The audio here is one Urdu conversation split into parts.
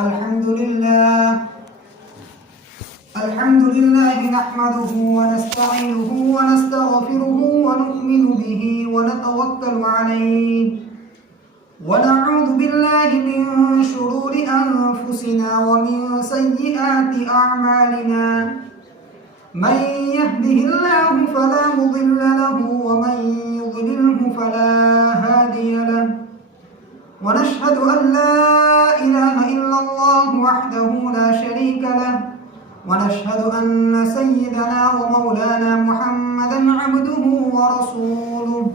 الحمد لله نحمده ونستعينه ونستغفره ونؤمن به ونتوكل عليه ونعوذ بالله من شرور أنفسنا ومن سيئات أعمالنا من يهده الله فلا مضل له ومن يضلله فلا هادي له ونشهد أن لا إله إلا الله وحده لا شريك له ونشهد أن سيدنا ومولانا محمدا عبده ورسوله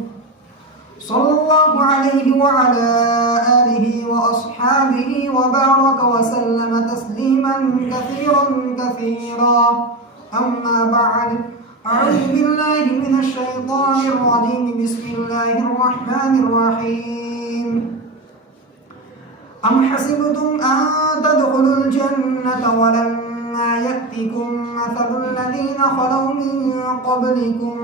صلى الله عليه وعلى آله وأصحابه وبارك وسلم تسليما كثيرا أما بعد أعوذ بالله من الشيطان الرجيم بسم الله الرحمن الرحيم أم حسبتم أن تدخلوا الجنة ولما يأتكم مثل الذين خلوا من قبلكم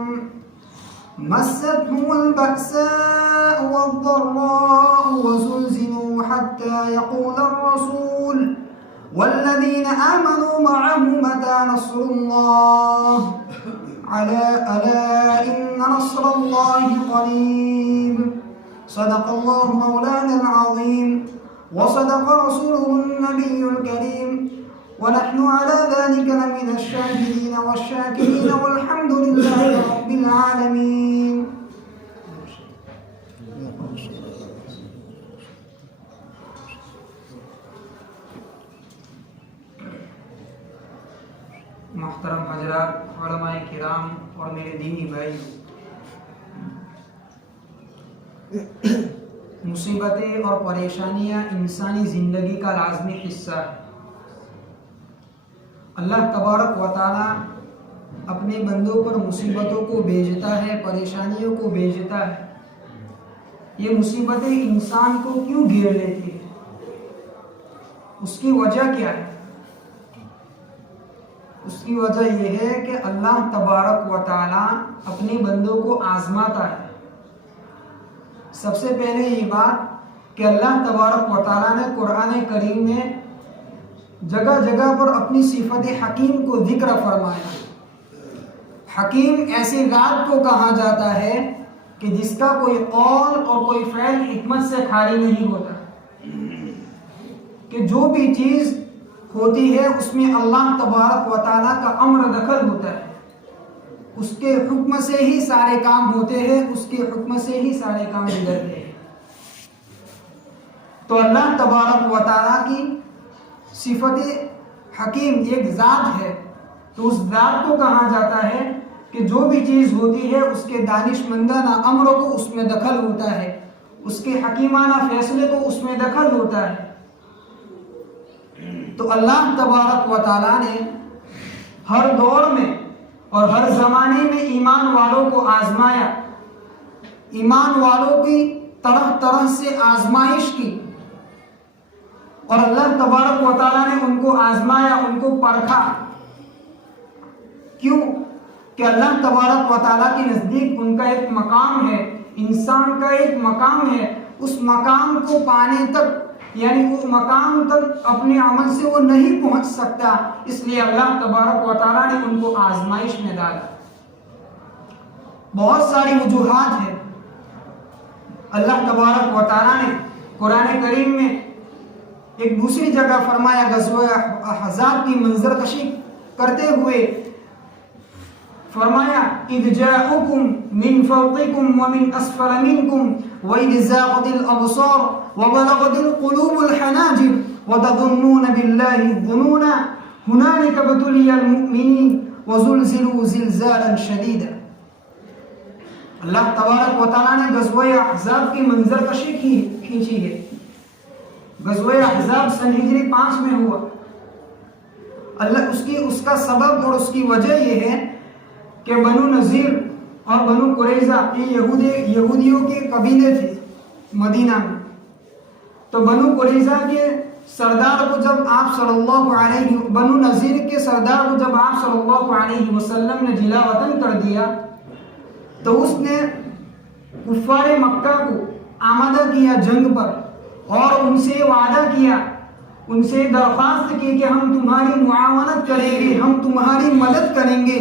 مستهم البأساء والضراء وزلزلوا حتى يقول الرسول والذين آمنوا معه متى نصر الله ألا إن نصر الله قريب صدق الله مولانا العظيم وصدق رسوله النبي الكريم ونحن على ذلك لمن الشاهدين والشاكرين والحمد لله رب العالمين. محترم حضرات، علماء کرام اور میرے دینی بھائی، مصیبتیں اور پریشانیاں انسانی زندگی کا لازمی حصہ ہے. اللہ تبارک و تعالی اپنے بندوں پر مصیبتوں کو بھیجتا ہے، پریشانیوں کو بھیجتا ہے. یہ مصیبتیں انسان کو کیوں گھیر لیتی ہیں؟ اس کی وجہ کیا ہے؟ اس کی وجہ یہ ہے کہ اللہ تبارک و تعالی اپنے بندوں کو آزماتا ہے. سب سے پہلے یہ بات کہ اللہ تبارک و تعالی نے قرآن کریم میں جگہ جگہ پر اپنی صفت حکیم کو ذکر فرمایا. حکیم ایسی ذات کو کہا جاتا ہے کہ جس کا کوئی قول اور کوئی فعل حکمت سے خالی نہیں ہوتا، کہ جو بھی چیز ہوتی ہے اس میں اللہ تبارک و تعالیٰ کا امر دخل ہوتا ہے. اس کے حکم سے ہی سارے کام ہوتے ہیں، اس کے حکم سے ہی سارے کام گزرتے ہیں. تو اللہ تبارک و تعالیٰ کی صفت حکیم ایک ذات ہے، تو اس ذات کو کہا جاتا ہے کہ جو بھی چیز ہوتی ہے اس کے دانشمندانہ امر کو اس میں دخل ہوتا ہے، اس کے حکیمانہ فیصلے کو اس میں دخل ہوتا ہے. تو اللہ تبارک و تعالیٰ نے ہر دور میں اور ہر زمانے میں ایمان والوں کو آزمایا، ایمان والوں کی طرح طرح سے آزمائش کی، اور اللہ تبارک و تعالیٰ نے ان کو آزمایا، ان کو پرکھا. کیوں؟ کہ اللہ تبارک و تعالیٰ کے نزدیک ان کا ایک مقام ہے، انسان کا ایک مقام ہے. اس مقام کو پانے تک، یعنی اس مقام تک اپنے عمل سے وہ نہیں پہنچ سکتا، اس لیے اللہ تبارک و تعالیٰ نے ان کو آزمائش میں ڈالا. بہت ساری وجوہات ہیں. اللہ تبارک و تعالیٰ نے قرآن کریم میں ایک دوسری جگہ فرمایا، غزوہ احزاب کی منظر کشی کرتے ہوئے فرمایا، اذ جاءوکم من فوقکم ومن اسفل منکم وَإِذْ زَاغَتِ الْأَبْصَارُ وَبَلَغَتِ الْقُلُوبُ الْحَنَاجِرَ وَتَظُنُّونَ بِاللَّهِ الظُّنُونَ هُنَالِكَ ابْتُلِيَ الْمُؤْمِنِينَ وَزُلْزِلُوا زِلْزَالًا شَدِيدًا. اللہ تبارک و تعالیٰ نے غزوہ احزاب کی منظر کشی کھینچی ہے. غزوہ احزاب سن ہجری 5 میں ہوا. اس کا سبب اور اس کی وجہ یہ ہے کہ بنو نذیر اور بنو قریظہ یہ یہودیوں کے قبیلے تھے مدینہ میں. تو بنو قریظہ کے سردار کو جب آپ بنو نذیر کے سردار کو جب آپ صلی اللہ علیہ وسلم نے جلا وطن کر دیا، تو اس نے کفار مکہ کو آمادہ کیا جنگ پر، اور ان سے وعدہ کیا، ان سے درخواست کی کہ ہم تمہاری معاونت کریں گے، ہم تمہاری مدد کریں گے،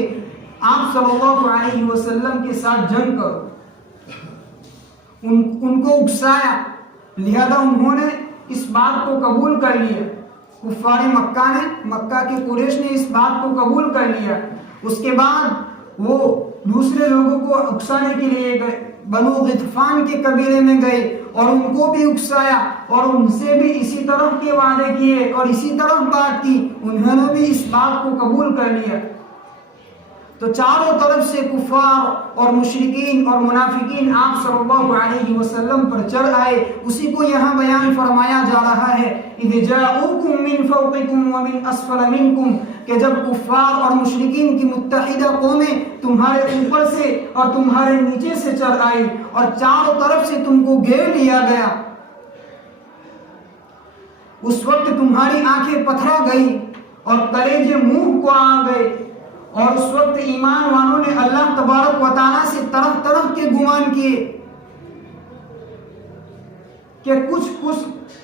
آپ صلی اللہ علیہ وسلم کے ساتھ جنگ کرو۔ ان کو اکسایا، لہذا انہوں نے اس بات کو قبول کر لیا۔ کفار مکہ کے قریش نے اس بات کو قبول کر لیا۔ اس کے بعد وہ دوسرے لوگوں کو اکسانے کے لیے گئے، بنو غطفان کے قبیلے میں گئے اور ان کو بھی اکسایا اور ان سے بھی اسی طرح کے وعدے کیے اور اسی طرح بات کی، انہوں نے بھی اس بات کو قبول کر لیا۔ تو چاروں طرف سے کفار اور مشرکین اور منافقین آپ صلی اللہ علیہ وسلم پر چڑھ آئے۔ اسی کو یہاں بیان فرمایا جا رہا ہے، اذ جاءوکم من فوقکم ومن اسفل منکم، کہ جب کفار اور مشرکین کی متحدہ قومیں تمہارے اوپر سے اور تمہارے نیچے سے چڑھ آئی اور چاروں طرف سے تم کو گھیر لیا گیا، اس وقت تمہاری آنکھیں پتھرا گئی اور کلیجے منہ کو آ گئے، اور اس وقت ایمان والوں نے اللہ تبارک و تعالیٰ سے طرح طرح کے گمان کیے کہ کچھ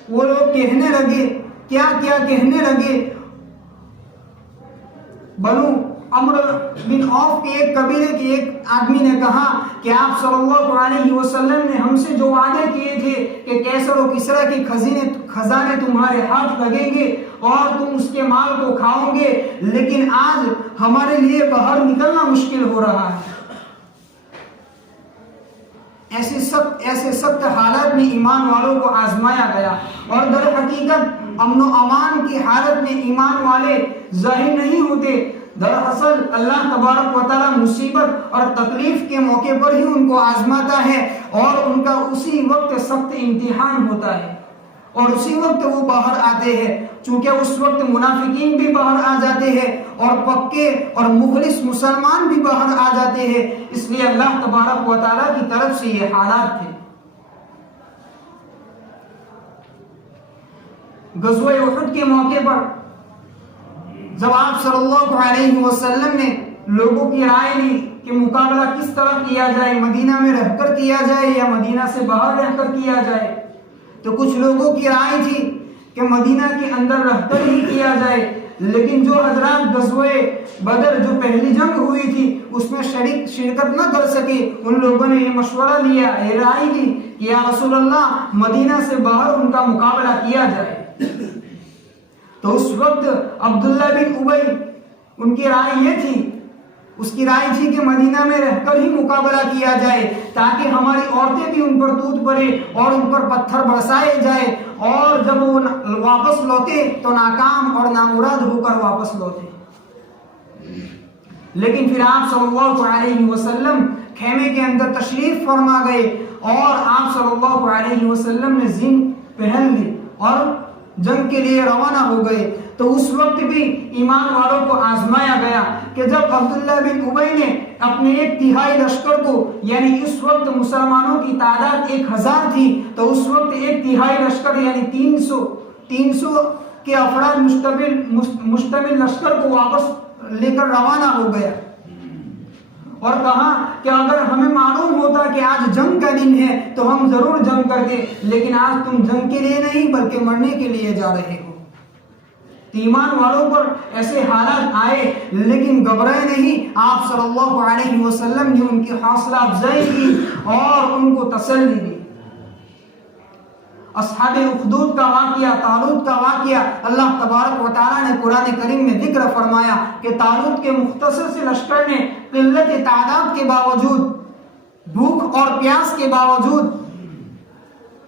وہ لوگ کہنے لگے، کیا کہنے لگے۔ بنو عمرو بن عوف کے ایک قبیلے کے ایک آدمی نے کہا کہ آپ صلی اللہ علیہ وسلم نے ہم سے جو وعدے کیے تھے کہ کیسر و کسریٰ کے خزانے تمہارے ہاتھ لگیں گے اور تم اس کے مال کو کھاؤ گے، لیکن آج ہمارے لیے باہر نکلنا مشکل ہو رہا ہے۔ ایسے سخت حالات میں ایمان والوں کو آزمایا گیا، اور در حقیقت امن و امان کی حالت میں ایمان والے ظاہر نہیں ہوتے۔ دراصل اللہ تبارک و تعالیٰ مصیبت اور تکلیف کے موقع پر ہی ان کو آزماتا ہے، اور ان کا اسی وقت سخت امتحان ہوتا ہے، اور اسی وقت وہ باہر آتے ہیں۔ چونکہ اس وقت منافقین بھی باہر آ جاتے ہیں اور پکے اور مخلص مسلمان بھی باہر آ جاتے ہیں، اس لیے اللہ تبارک و تعالیٰ کی طرف سے یہ حالات تھے۔ غزوہ احد کے موقع پر جب آپ صلی اللہ علیہ وسلم نے لوگوں کی رائے لی کہ مقابلہ کس طرح کیا جائے، مدینہ میں رہ کر کیا جائے یا مدینہ سے باہر رہ کر کیا جائے، تو کچھ لوگوں کی رائے تھی کہ مدینہ کے اندر رہ کر ہی کیا جائے، لیکن جو حضرات غزوہ بدر جو پہلی جنگ ہوئی تھی اس میں شرکت نہ کر سکے، ان لوگوں نے یہ مشورہ لیا، یہ رائے دی کہ یا رسول اللہ مدینہ سے باہر ان کا مقابلہ کیا جائے۔ تو اس وقت عبداللہ بن ابی ان کی رائے یہ تھی، اس کی رائے تھی کہ مدینہ میں رہ کر ہی مقابلہ کیا جائے، تاکہ ہماری عورتیں بھی ان پر دودھ پڑے اور ان پر پتھر برسائے جائے، اور جب وہ واپس لوٹے تو ناکام اور نامراد ہو کر واپس لوٹے۔ لیکن پھر آپ صلی اللہ علیہ وسلم خیمے کے اندر تشریف فرما گئے، اور آپ صلی اللہ علیہ وسلم نے زین پہن لی اور جنگ کے لیے روانہ ہو گئے۔ تو اس وقت بھی ایمان والوں کو آزمایا گیا کہ جب عبداللہ بن ابی نے اپنے 1/3 لشکر کو، یعنی اس وقت مسلمانوں کی تعداد 1000 تھی، تو اس وقت 1/3 لشکر یعنی 300 کے افراد مشتمل لشکر کو واپس لے کر روانہ ہو گیا، اور کہا کہ اگر ہمیں معلوم ہوتا کہ آج جنگ کا دن ہے تو ہم ضرور جنگ کرتے، لیکن آج تم جنگ کے لیے نہیں بلکہ مرنے کے لیے جا رہے ہو۔ ایمان والوں پر ایسے حالات آئے لیکن گھبرائے نہیں، آپ صلی اللہ علیہ وسلم نے ان کی حوصلہ افزائی کی اور ان کو تسلی دی۔ اصحاب اخدود کا واقعہ، طالوت کا واقعہ، اللہ تبارک و تعالیٰ نے قرآن کریم میں ذکر فرمایا کہ طالوت کے مختصر سے لشکر نے قلت تعداد کے باوجود، بھوک اور پیاس کے باوجود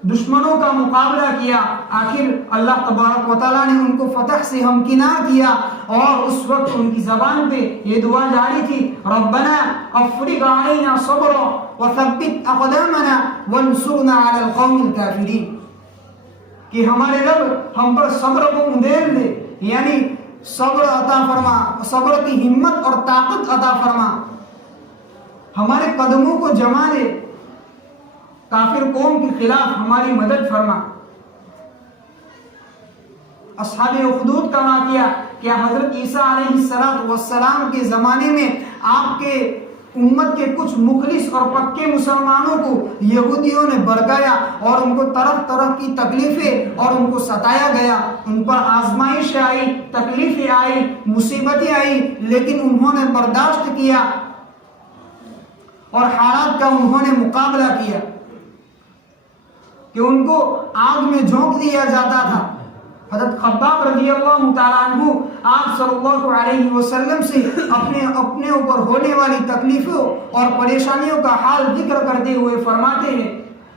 دشمنوں کا مقابلہ کیا۔ آخر اللہ تبارک و تعالیٰ نے ان کو فتح سے ہمکنار کیا، اور اس وقت ان کی زبان پہ یہ دعا جاری تھی، ربنا افرغ علینا صبرا وثبت اقدامنا وانصرنا علی القوم الکافرین، کہ ہمارے رب ہم پر صبر کو اندھیر دے، یعنی صبر عطا فرما، صبر کی ہمت اور طاقت عطا فرما، ہمارے قدموں کو جما دے، کافر قوم کے خلاف ہماری مدد فرما۔ اصحاب اخدود کا واقعہ، کیا حضرت عیسیٰ علیہ السلام کے زمانے میں آپ کے امت کے کچھ مخلص اور پکے مسلمانوں کو یہودیوں نے بھڑکایا اور ان کو طرح طرح کی تکلیفیں اور ان کو ستایا گیا، ان پر آزمائش آئی، تکلیفیں آئی، مصیبتیں آئی، لیکن انہوں نے برداشت کیا اور حالات کا انہوں نے مقابلہ کیا کہ ان کو آگ میں جھونک دیا جاتا تھا۔ حضرت خباب رضی اللہ تعالیٰ عنہ آپ صلی اللہ علیہ وسلم سے اپنے اوپر ہونے والی تکلیفوں اور پریشانیوں کا حال ذکر کرتے ہوئے فرماتے ہیں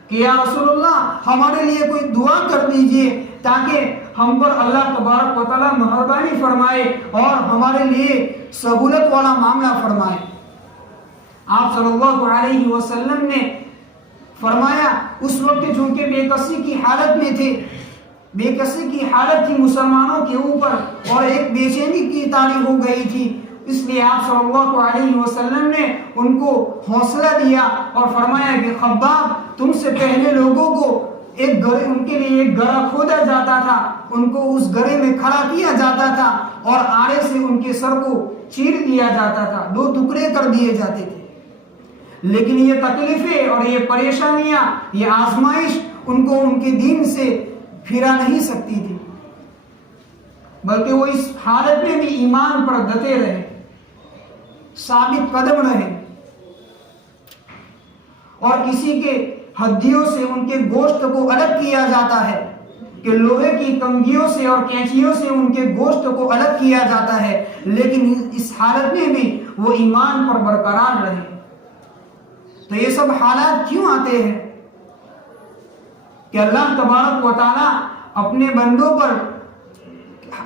کہ یا رسول اللہ ہمارے لیے کوئی دعا کر دیجئے تاکہ ہم پر اللہ تبارک و تعالیٰ مہربانی فرمائے اور ہمارے لیے سہولت والا معاملہ فرمائے۔ آپ صلی اللہ علیہ وسلم نے فرمایا، اس وقت چونکہ بے کسی کی حالت میں تھے، بے کسی کی حالت تھی مسلمانوں کے اوپر اور ایک بے چینی کی طاری ہو گئی تھی، اس لیے آپ صلی اللہ علیہ وسلم نے ان کو حوصلہ دیا اور فرمایا کہ خباب تم سے پہلے لوگوں کو ان کے لیے ایک گڑھا کھودا جاتا تھا، ان کو اس گڑھے میں کھڑا کیا جاتا تھا اور آڑے سے ان کے سر کو چیر دیا جاتا تھا، 2 ٹکڑے کر دیے جاتے تھے، لیکن یہ تکلیفیں اور یہ پریشانیاں، یہ آزمائش ان کو ان کے دین سے پھرا نہیں سکتی تھی، بلکہ وہ اس حالت میں بھی ایمان پر ڈٹے رہے، ثابت قدم رہے اور کسی کے ہڈیوں سے ان کے گوشت کو الگ کیا جاتا ہے کہ لوہے کی کنگھیوں سے اور کینچیوں سے ان کے گوشت کو الگ کیا جاتا ہے، لیکن اس حالت میں بھی وہ ایمان پر برقرار رہے۔ تو یہ سب حالات کیوں آتے ہیں کہ اللہ تبارک و تعالیٰ اپنے بندوں پر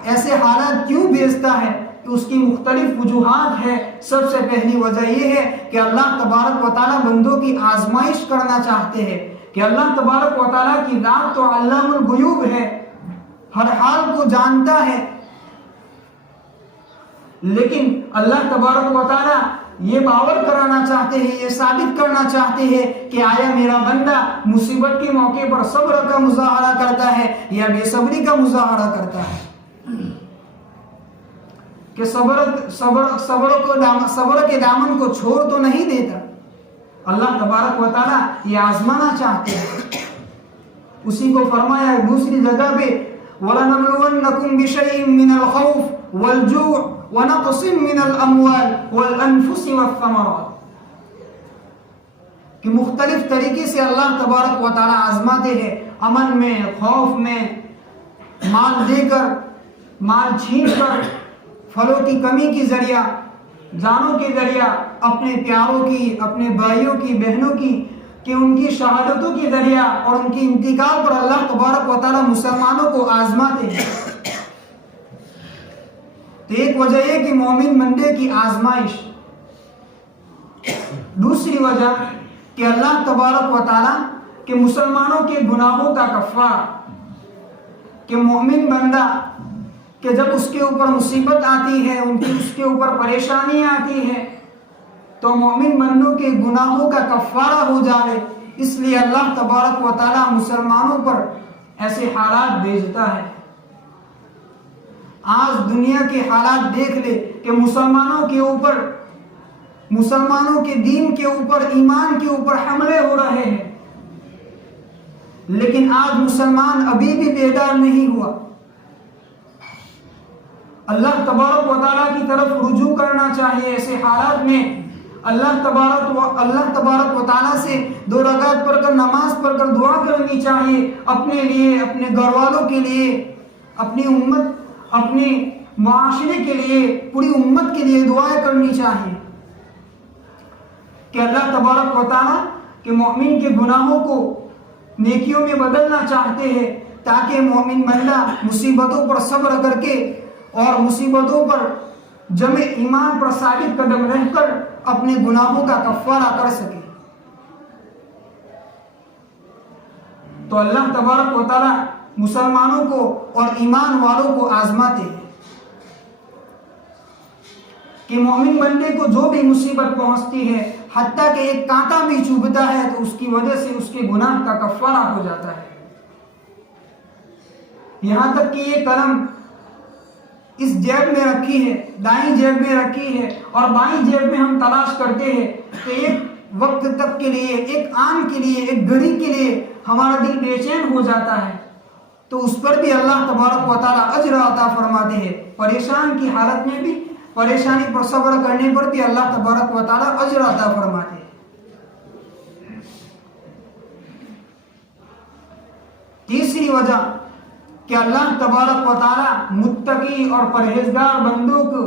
ایسے حالات کیوں بھیجتا ہے؟ کہ اس کی مختلف وجوہات ہے۔ سب سے پہلی وجہ یہ ہے کہ اللہ تبارک و تعالیٰ بندوں کی آزمائش کرنا چاہتے ہیں، کہ اللہ تبارک و تعالیٰ کی ذات تو علام الغیوب ہے، ہر حال کو جانتا ہے، لیکن اللہ تبارک و تعالیٰ یہ باور کرانا چاہتے ہیں، یہ ثابت کرنا چاہتے ہیں کہ آیا میرا بندہ مصیبت کے موقع پر صبر کا مظاہرہ کرتا ہے یا بے صبری کا مظاہرہ کرتا ہے، کہ صبر کے دامن کو چھوڑ تو نہیں دیتا۔ اللہ تبارک و تعالیٰ یہ آزمانا چاہتے ہیں۔ اسی کو فرمایا دوسری جگہ پہ وَلَنَبْلُوَنَّكُمْ بِشَيْءٍ مِّنَ الْخَوْفِ وَالْجُوعِ وَنَقْصٍ مِّنَ الْأَمْوَالِ وَالْأَنفُسِ وَالثَّمَرَاتِ، کہ مختلف طریقے سے اللہ تبارک و تعالیٰ آزماتے ہیں، امن میں، خوف میں، مال دے کر، مال چھین کر، پھلوں کی کمی کی ذریعہ، جانوں کے ذریعہ، اپنے پیاروں کی، اپنے بھائیوں کی، بہنوں کی، کہ ان کی شہادتوں کے ذریعہ اور ان کی انتقال پر اللہ تبارک و تعالیٰ مسلمانوں کو آزماتے ہیں۔ تو ایک وجہ یہ کہ مومن بندے کی آزمائش، دوسری وجہ کہ اللہ تبارک و تعالیٰ کہ مسلمانوں کے گناہوں کا کفارہ، کہ مومن بندہ کہ جب اس کے اوپر مصیبت آتی ہے، اس کے اوپر پریشانی آتی ہے، تو مومن بندوں کے گناہوں کا کفارہ ہو جائے، اس لیے اللہ تبارک و تعالیٰ مسلمانوں پر ایسے حالات بھیجتا ہے۔ آج دنیا کے حالات دیکھ لے کہ مسلمانوں کے اوپر، مسلمانوں کے دین کے اوپر، ایمان کے اوپر حملے ہو رہے ہیں، لیکن آج مسلمان ابھی بھی بیدار نہیں ہوا۔ اللہ تبارک و تعالیٰ کی طرف رجوع کرنا چاہیے ایسے حالات میں۔ اللہ تبارک و تعالیٰ سے 2 رکعت پڑھ کر، نماز پڑھ کر دعا کرنی چاہیے، اپنے لیے، اپنے گھر والوں کے لیے، اپنی امت، اپنے معاشرے کے لیے، پوری امت کے لیے دعائیں کرنی چاہیے کہ اللہ تبارک و تعالیٰ کہ مومن کے گناہوں کو نیکیوں میں بدلنا چاہتے ہیں، تاکہ مومن بندہ مصیبتوں پر صبر کر کے اور مصیبتوں پر جمع ایمان پر ثابت قدم رہ کر اپنے گناہوں کا کفارہ کر سکے۔ تو اللہ تبارک و تعالیٰ مسلمانوں کو اور ایمان والوں کو آزماتے ہیں کہ مومن بندے کو جو بھی مصیبت پہنچتی ہے، حتیٰ کہ ایک کانٹا بھی چبھتا ہے تو اس کی وجہ سے اس کے گناہ کا کفارہ ہو جاتا ہے، یہاں تک کہ یہ قلم اس جیب میں رکھی ہے، دائیں جیب میں رکھی ہے اور بائیں جیب میں ہم تلاش کرتے ہیں تو ایک وقت تک کے لیے، ایک آن کے لیے، ایک گھڑی کے لیے ہمارا دل بے چین ہو جاتا ہے، تو اس پر بھی اللہ تبارک و تعالیٰ اجر عطا فرماتے ہیں۔ پریشان کی حالت میں بھی، پریشانی پر صبر کرنے پر بھی اللہ تبارک و تعالیٰ اجر عطا فرماتے ہیں۔ تیسری وجہ کہ اللہ تبارک و تعالیٰ متقی اور پرہیزگار بندوں کو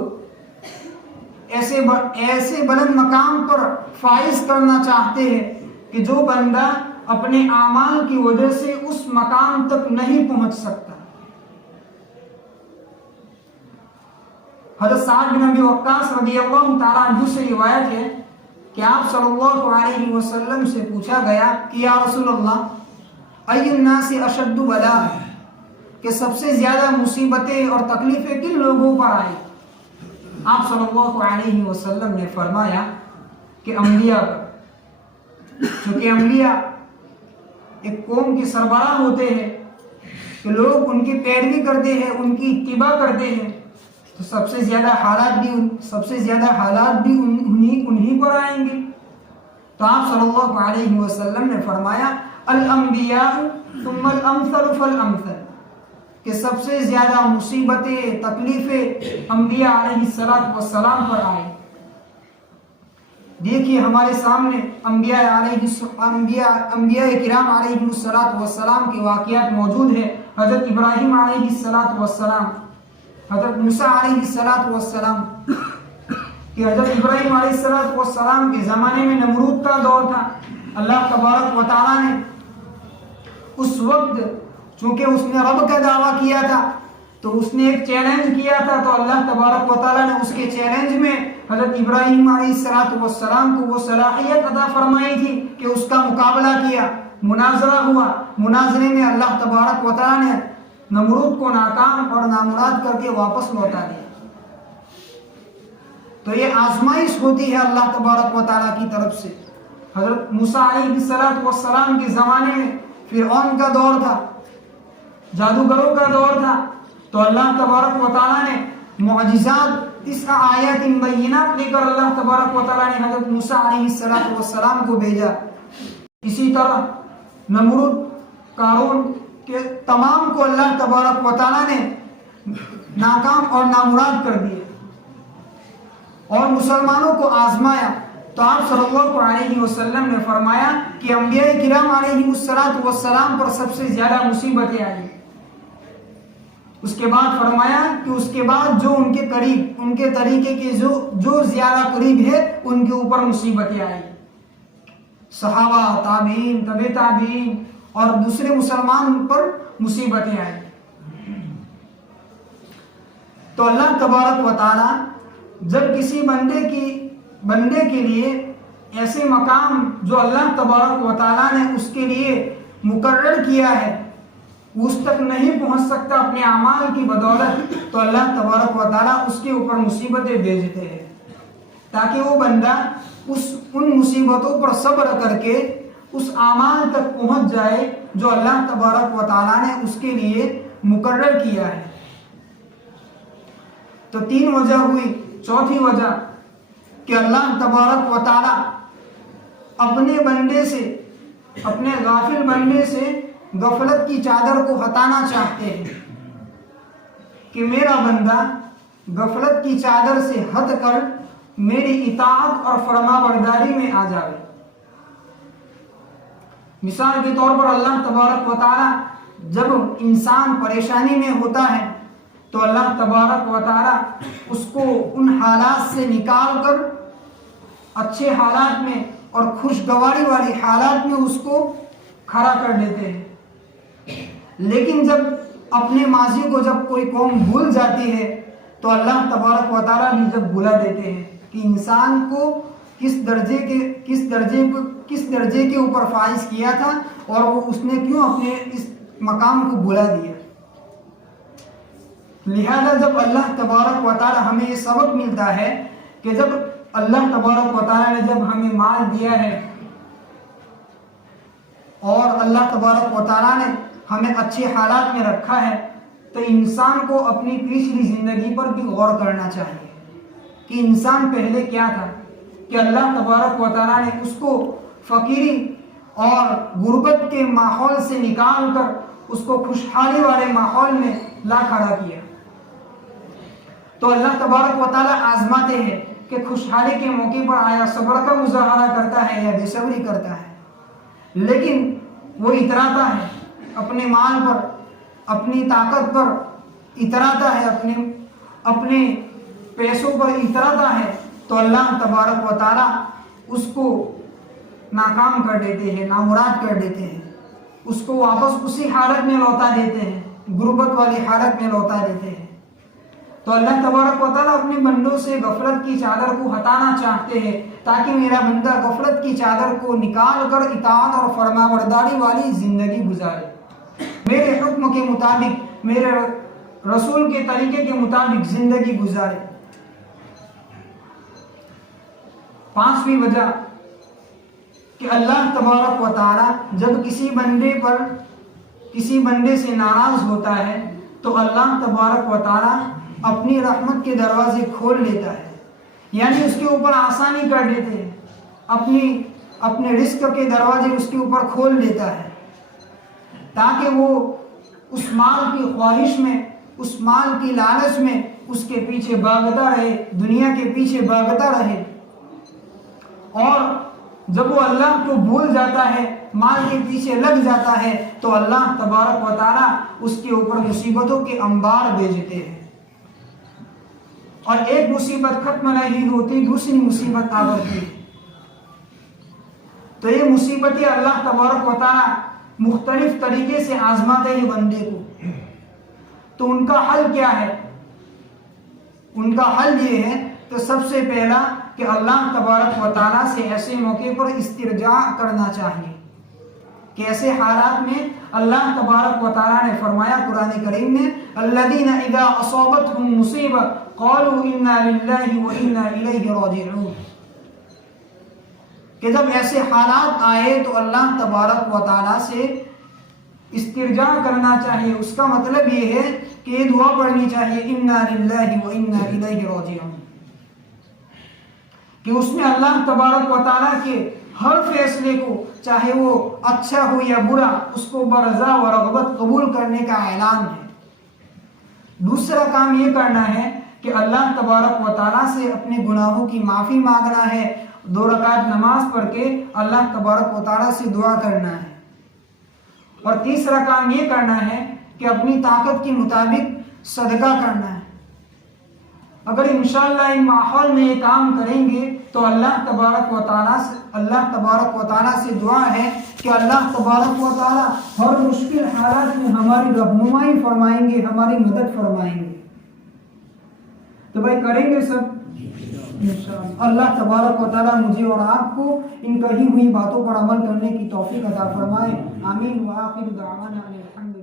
ایسے بلند مقام پر فائز کرنا چاہتے ہیں کہ جو بندہ اپنے اعمال کی وجہ سے اس مقام تک نہیں پہنچ سکتا۔ حضرت سعد بن ابی وقاص رضی اللہ تعالیٰ عنہ سے روایت ہے کہ آپ صلی اللہ علیہ وسلم سے پوچھا گیا کہ یا رسول اللہ ای الناس اشد بلاء، کہ سب سے زیادہ مصیبتیں اور تکلیفیں کن لوگوں پر آئی؟ آپ صلی اللہ علیہ وسلم نے فرمایا کہ انبیاء پر، چونکہ انبیاء ایک قوم کے سربراہ ہوتے ہیں کہ لوگ ان کی پیروی کرتے ہیں، ان کی اتباع کرتے ہیں، تو سب سے زیادہ حالات بھی انہی پر آئیں گے۔ تو آپ صلی اللہ علیہ وسلم نے فرمایا الانبیاء ثم الامثل فالامثل، کہ سب سے زیادہ مصیبتیں، تکلیفیں انبیاء علیہ السلام پر آئیں۔ دیکھیے ہمارے سامنے انبیاء کرام علیہ السلام کے واقعات موجود ہیں۔ حضرت ابراہیم علیہ السلام، حضرت موسیٰ علیہ السلام، کہ حضرت ابراہیم علیہ السلام کے زمانے میں نمرود کا دور تھا۔ اللہ تبارک و تعالیٰ نے اس وقت، چونکہ اس نے رب کا دعویٰ کیا تھا تو اس نے ایک چیلنج کیا تھا، تو اللہ تبارک و تعالیٰ نے اس کے چیلنج میں حضرت ابراہیم علیہ السلام کو وہ صلاحیت عطا فرمائی تھی کہ اس کا مقابلہ کیا، مناظرہ ہوا۔ مناظرے میں اللہ تبارک و تعالیٰ نے نمرود کو ناکام اور نامراد کر کے واپس لوٹا دیا۔ تو یہ آزمائش ہوتی ہے اللہ تبارک و تعالیٰ کی طرف سے۔ حضرت موسیٰ علیہ السلام کے زمانے میں فرعون کا دور تھا، جادوگروں کا دور تھا، تو اللہ تبارک و تعالیٰ نے معجزات 9 آیات بینات لے کر اللہ تبارک و تعالیٰ نے حضرت موسیٰ علیہ السلام کو بھیجا۔ اسی طرح نمرود، قارون کے تمام کو اللہ تبارک و تعالیٰ نے ناکام اور نامراد کر دیے اور مسلمانوں کو آزمایا۔ تو آپ صلی اللہ علیہ وسلم نے فرمایا کہ انبیاء کرام علیہ السلام پر سب سے زیادہ مصیبتیں آئی۔ اس کے بعد فرمایا کہ اس کے بعد جو ان کے قریب، ان کے طریقے کے جو زیادہ قریب ہے ان کے اوپر مصیبتیں آئی۔ صحابہ، تابعین، تبع تابعین اور دوسرے مسلمان پر مصیبتیں آئی۔ تو اللہ تبارک و تعالیٰ جب کسی بندے کے لیے ایسے مقام جو اللہ تبارک و تعالیٰ نے اس کے لیے مقرر کیا ہے اس تک نہیں پہنچ سکتا اپنے اعمال کی بدولت، تو اللہ تبارک و تعالیٰ اس کے اوپر مصیبتیں بھیجتے ہیں تاکہ وہ بندہ ان مصیبتوں پر صبر کر کے اس اعمال تک پہنچ جائے جو اللہ تبارک و تعالیٰ نے اس کے لیے مقرر کیا ہے۔ تو 3 وجہ ہوئی۔ چوتھی وجہ کہ اللہ تبارک و تعالیٰ اپنے بندے سے، اپنے غافل بندے سے غفلت کی چادر کو ہٹانا چاہتے ہیں کہ میرا بندہ غفلت کی چادر سے ہٹ کر میری اطاعت اور فرما برداری میں آ جائے۔ مثال کے طور پر اللہ تبارک و تعالیٰ جب انسان پریشانی میں ہوتا ہے تو اللہ تبارک و تعالیٰ اس کو ان حالات سے نکال کر اچھے حالات میں اور خوشگواری والی حالات میں اس کو کھڑا کر دیتے ہیں۔ لیکن جب اپنے ماضی کو جب کوئی قوم بھول جاتی ہے تو اللہ تبارک و تعالیٰ بھی جب بھلا دیتے ہیں کہ انسان کو کس درجے کے اوپر فائز کیا تھا اور وہ اس نے کیوں اپنے اس مقام کو بھلا دیا۔ لہذا جب اللہ تبارک و تعالیٰ ہمیں یہ سبق ملتا ہے کہ جب اللہ تبارک و تعالیٰ نے جب ہمیں مال دیا ہے اور اللہ تبارک و تعالیٰ نے ہمیں اچھے حالات میں رکھا ہے تو انسان کو اپنی پچھلی زندگی پر بھی غور کرنا چاہیے کہ انسان پہلے کیا تھا، کہ اللہ تبارک و تعالیٰ نے اس کو فقیری اور غربت کے ماحول سے نکال کر اس کو خوشحالی والے ماحول میں لا کھڑا کیا۔ تو اللہ تبارک و تعالیٰ آزماتے ہیں کہ خوشحالی کے موقع پر آیا صبر کا مظاہرہ کرتا ہے یا بے صبری کرتا ہے، لیکن وہ اتراتا ہے اپنے مال پر، اپنی طاقت پر اتراتا ہے، اپنے پیسوں پر اتراتا ہے، تو اللہ تبارک و تعالیٰ اس کو ناکام کر دیتے ہیں، نامراد کر دیتے ہیں، اس کو واپس اسی حالت میں لوٹا دیتے ہیں، غربت والی حالت میں لوٹا دیتے ہیں۔ تو اللہ تبارک و تعالیٰ اپنے بندوں سے غفلت کی چادر کو ہٹانا چاہتے ہیں تاکہ میرا بندہ غفلت کی چادر کو نکال کر اطاعت اور فرمانبرداری والی زندگی گزارے، میرے حکم کے مطابق، میرے رسول کے طریقے کے مطابق زندگی گزارے۔ پانچویں وجہ کہ اللہ تبارک و تعالیٰ جب کسی بندے سے ناراض ہوتا ہے تو اللہ تبارک و تعالیٰ اپنی رحمت کے دروازے کھول لیتا ہے، یعنی اس کے اوپر آسانی کر دیتے ہیں، اپنے رزق کے دروازے اس کے اوپر کھول دیتا ہے تاکہ وہ اس مال کی خواہش میں، اس مال کی لالچ میں اس کے پیچھے بھاگتا رہے، دنیا کے پیچھے بھاگتا رہے، اور جب وہ اللہ کو بھول جاتا ہے، مال کے پیچھے لگ جاتا ہے، تو اللہ تبارک و تعالیٰ اس کے اوپر مصیبتوں کے انبار بھیجتے ہیں، اور ایک مصیبت ختم نہیں ہوتی، دوسری مصیبت آ بڑھتی ہے۔ تو یہ مصیبتیں اللہ تبارک و تعالیٰ مختلف طریقے سے آزماتے ہیں بندے کو۔ تو ان کا حل کیا ہے؟ ان کا حل یہ ہے کہ سب سے پہلا کہ اللہ تبارک و تعالیٰ سے ایسے موقع پر استرجاع کرنا چاہیے کہ ایسے حالات میں اللہ تبارک و تعالیٰ نے فرمایا قرآن کریم میں، الذین اذا اصابتهم مصیبہ قالوا انا للہ وانا الیہ راجعون، کہ جب ایسے حالات آئے تو اللہ تبارک و تعالیٰ سے استرجاع کرنا چاہیے۔ اس کا مطلب یہ ہے کہ یہ دعا پڑھنی چاہیے، انا للہ وانا الیہ راجعون، کہ اس میں اللہ تبارک و تعالیٰ کے ہر فیصلے کو، چاہے وہ اچھا ہو یا برا، اس کو برضا و رغبت قبول کرنے کا اعلان ہے۔ دوسرا کام یہ کرنا ہے کہ اللہ تبارک و تعالیٰ سے اپنے گناہوں کی معافی مانگنا ہے، 2 رکعت نماز پڑھ کے اللہ تبارک و تعالیٰ سے دعا کرنا ہے۔ اور تیسرا کام یہ کرنا ہے کہ اپنی طاقت کے مطابق صدقہ کرنا ہے۔ اگر انشاءاللہ ان ماحول میں یہ کام کریں گے تو اللہ تبارک و تعالیٰ سے دعا ہے کہ اللہ تبارک و تعالیٰ ہر مشکل حالات میں ہماری رہنمائی فرمائیں گے، ہماری مدد فرمائیں گے۔ تو بھائی کریں گے سب انشاءاللہ۔ اللہ تبارک و تعالیٰ مجھے اور آپ کو ان کہی ہوئی باتوں پر عمل کرنے کی توفیق عطا فرمائے، آمین۔ وآخر دعوانا الحمد